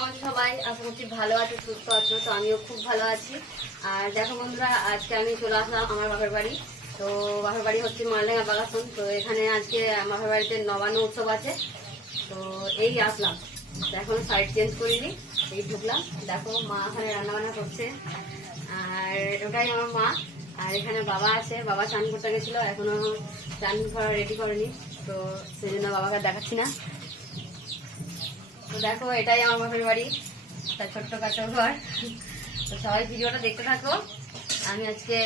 কেমন সবাই। আশা করছি ভালো আছে, সুস্থ আছো, তো আমিও খুব ভালো আছি। আর দেখো বন্ধুরা, আজকে আমি চলে আসলাম আমার বাপের বাড়ি। তো বাপের বাড়ি হচ্ছে মালডাঙ্গা বাগাসন। তো এখানে আজকে বাপের বাড়িতে নবান্ন উৎসব আছে। তো এই আসলাম। এখনও সাইড চেঞ্জ করিনি এই ঢুকলাম। দেখো মা ওখানে রান্না বান্না করছে। আর ওটাই আমার মা। আর এখানে বাবা আছে। বাবা চান করতে গেছিল। এখনও চান করা রেডি করেনি। তো সেই জন্য বাবাকে দেখাচ্ছি না। তো দেখো, এটাই আমার বাপের বাড়ি তার ছোট্ট কাছে ঘর। তো সবাই ভিডিওটা দেখতে থাকো। আমি আজকে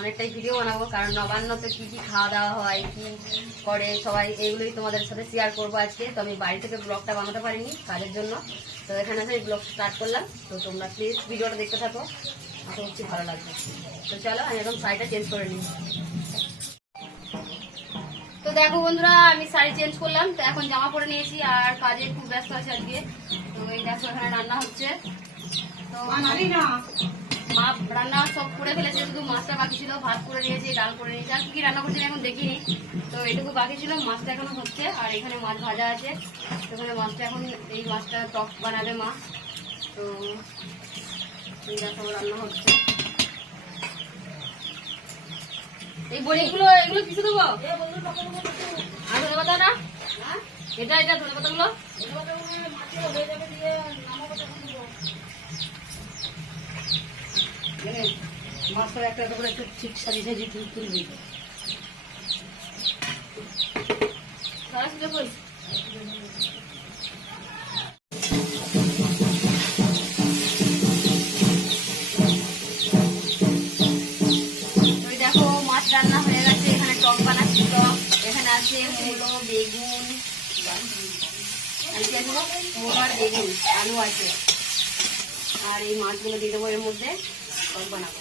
অনেকটাই ভিডিও বানাবো, কারণ নবান্নতে কি কি খাওয়া দাওয়া হয়, কি করে, সবাই এইগুলোই তোমাদের সাথে শেয়ার করব আজকে। তো আমি বাড়ি থেকে ব্লগটা বানাতে পারিনি কাজের জন্য। তো এখানে এসে ব্লগ স্টার্ট করলাম। তো তোমরা প্লিজ ভিডিওটা দেখতে থাকো। আশা করছি ভালো লাগবে। তো চলো, আমি এখন শাড়িটা চেঞ্জ করে নিই। তো দেখো বন্ধুরা আমি শাড়ি চেঞ্জ করলাম তো এখন জামা পরে নিয়েছি আর কাজে খুব ব্যস্ত আছে আজকে। তো এই দেখো এখানে রান্না হচ্ছে। তো মা রান্না সব করে ফেলেছে শুধু মাছটা বাকি ছিল ভাত করে নিয়েছি ডাল করে নিয়েছি। আর কি কি রান্না করছি এখন দেখিনি। তো এটুকু বাকি ছিল মাছটা এখনও হচ্ছে আর এখানে মাছ ভাজা আছে। তো এখানে মাছটা এখন এই মাছটা টক বানাবে মা। তো এই দেখো রান্না হচ্ছে। এই বড়িগুলো এগুলো কিছু দেবো? আর ধনে পাতা না? এটা এটা ধনে পাতাগুলো মাছটা একটা একটা করে একটু ঠিক সাজিয়ে তুল তুলবি। আছে মূলো বেগুন আর? বেগুন, আলু আছে। আর এই মাছগুলো দিয়ে দেবো এর মধ্যে বানাবো।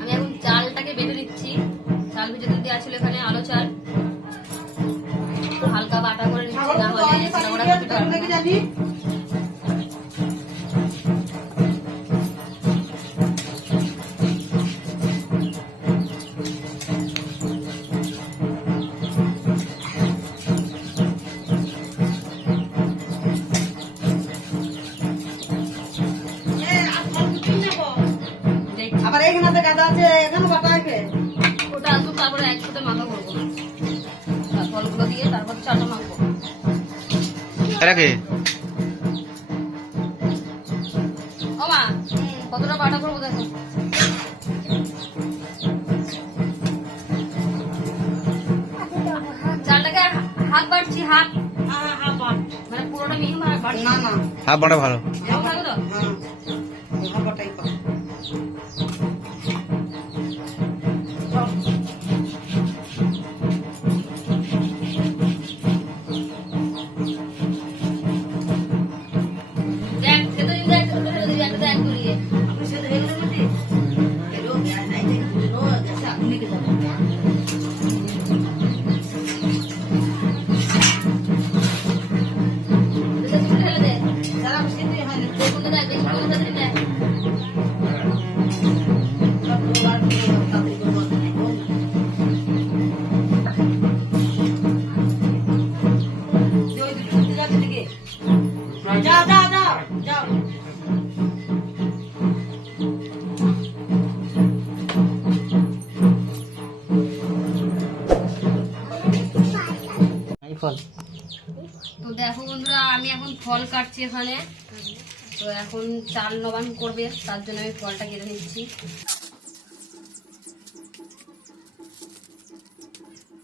আমি এখন চালটাকে বেটে দিচ্ছি চাল ভেজে দিতে আসলে এখানে আলো চাল। হালকা বাটা করে নিচ্ছি, না এরা কে ও মা কতটা বাটা করব দেখো। চালটাকে হাত বাড়ছি হাত। মানে পুরোটা মিহি বাড়ছি। না না। হাফ বাটা ভালো। যাও ফল। তো দেখো বন্ধুরা আমি এখন ফল কাটছি এখানে। তো এখন চাল নবান করবে তার জন্য আমি ফলটা কেটে নিচ্ছি।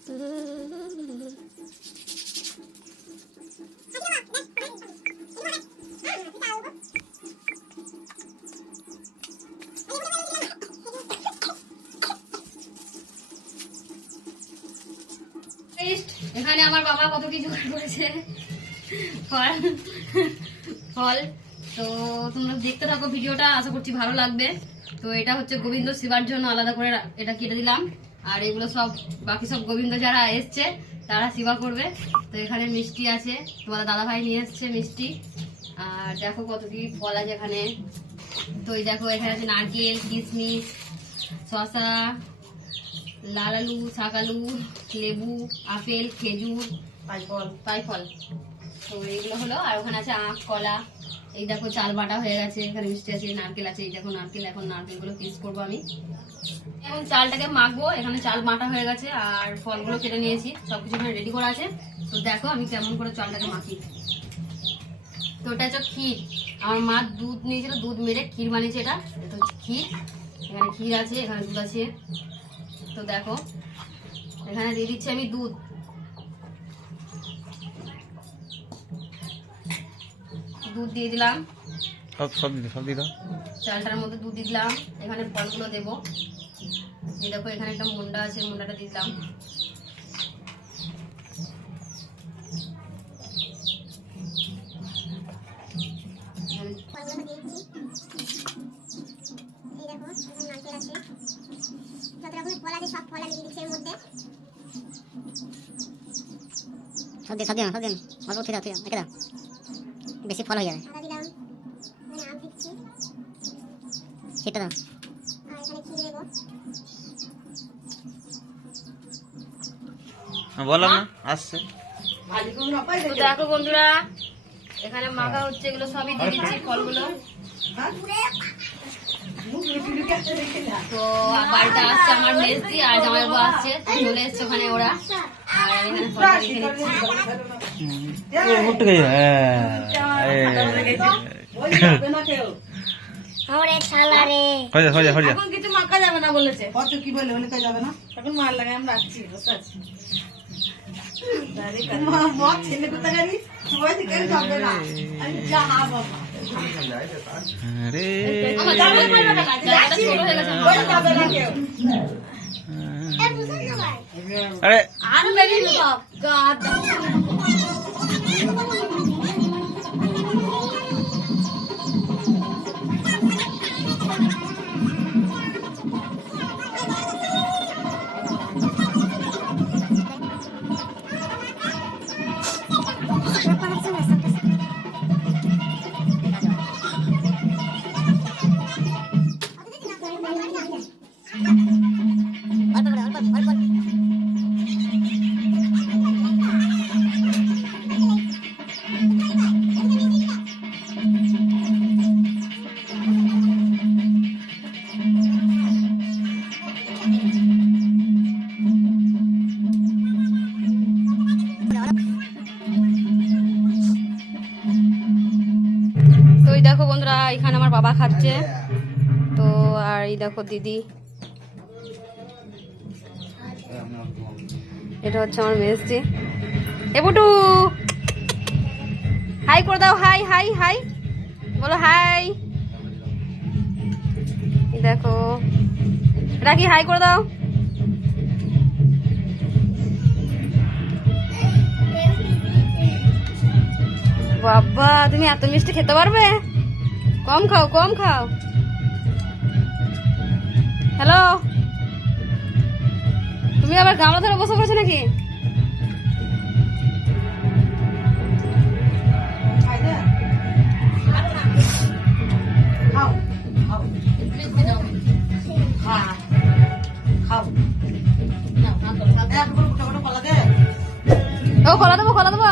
এখানে আমার বাবা কত কিছু করেছে। ফল ফল। তো তোমরা দেখতে থাকো ভিডিওটা, আশা করছি ভালো লাগবে। তো এটা হচ্ছে গোবিন্দ শিবার জন্য আলাদা করে এটা কেটে দিলাম। আর এগুলো সব, বাকি সব গোবিন্দ যারা এসছে, তারা সেবা করবে। তো এখানে মিষ্টি আছে। তোমার দাদা ভাই নিয়ে এসছে মিষ্টি। আর দেখো কত কি ফল আছে এখানে। তো দেখো এখানে আছে নারকেল, কিশমিশ শশা লাল আলু শাক আলু লেবু আপেল খেজুর পাঁচ বল পাই ফল তো এইগুলো হলো আর ওখানে আছে আখ কলা। এই দেখো চাল বাটা হয়ে গেছে এখানে মিষ্টি আছে নারকেল আছে এই দেখো নারকেল এখন নারকেলগুলো পিস করব আমি। এখন চালটাকে মাখবো এখানে চাল বাটা হয়ে গেছে আর ফলগুলো কেটে নিয়েছি সব কিছু এখানে রেডি করা আছে। তো দেখো আমি কেমন করে চালটাকে মাখি। তো ওটা হচ্ছে ক্ষীর। আমার মা দুধ নিয়েছিল দুধ মেরে ক্ষীর বানিয়েছে এটা। এটা হচ্ছে ক্ষীর। এখানে ক্ষীর আছে এখানে দুধ আছে। তো দেখো এখানে দিয়ে দিচ্ছি আমি দুধ। দুধ দিয়ে দিলাম। সব সব সব চালটার মধ্যে দুধ দিয়ে দিলাম। এখানে ফলগুলো দেবো। এই দেখো এখানে একটা মুন্ডা আছে মুন্ডাটা দিয়ে দিলাম ফলগুলো দিয়েছি এই দেখো এখানে নারকেল আছে যত রকমের ফল আছে সব ফল আমি দিয়ে দিচ্ছি এর মধ্যে সব দিন সব দিন সব দিন অল্প ঠিক আছে রেখে দাও। বেশি ফল হয়ে যাবে। দিচ্ছি। সেটা দাও। বললাম না আসছে। দেখো বন্ধুরা এখানে মাখা হচ্ছে এগুলো সবই দিয়ে দিচ্ছি ফলগুলো। তো বাড়িতে আসছে আমার মেজদি আর জামাইবাবু আসছে চলে এসছে ওখানে ওরা। হয়ে এখন কিছু মাখা যাবে না বলেছে কত কি বলে না এখন মার লাগাই আমি যা বাবা আরে গেছে আরে আর বেরিয়ে বাবা খাচ্ছে। তো আর এই দেখো দিদি। এটা হচ্ছে আমার মেজদি। এ বুটু! হাই করে দাও, হাই হাই হাই। বলো হাই। দেখো। রাখি, হাই করে দাও। বাবা, তুমি এত মিষ্টি খেতে পারবে? কম খাও কম খাও। হ্যালো? তুমি আবার গামলা ধরে বসে পড়েছো নাকি? কলা দে ও খোলা দেবো খোলা দেবো।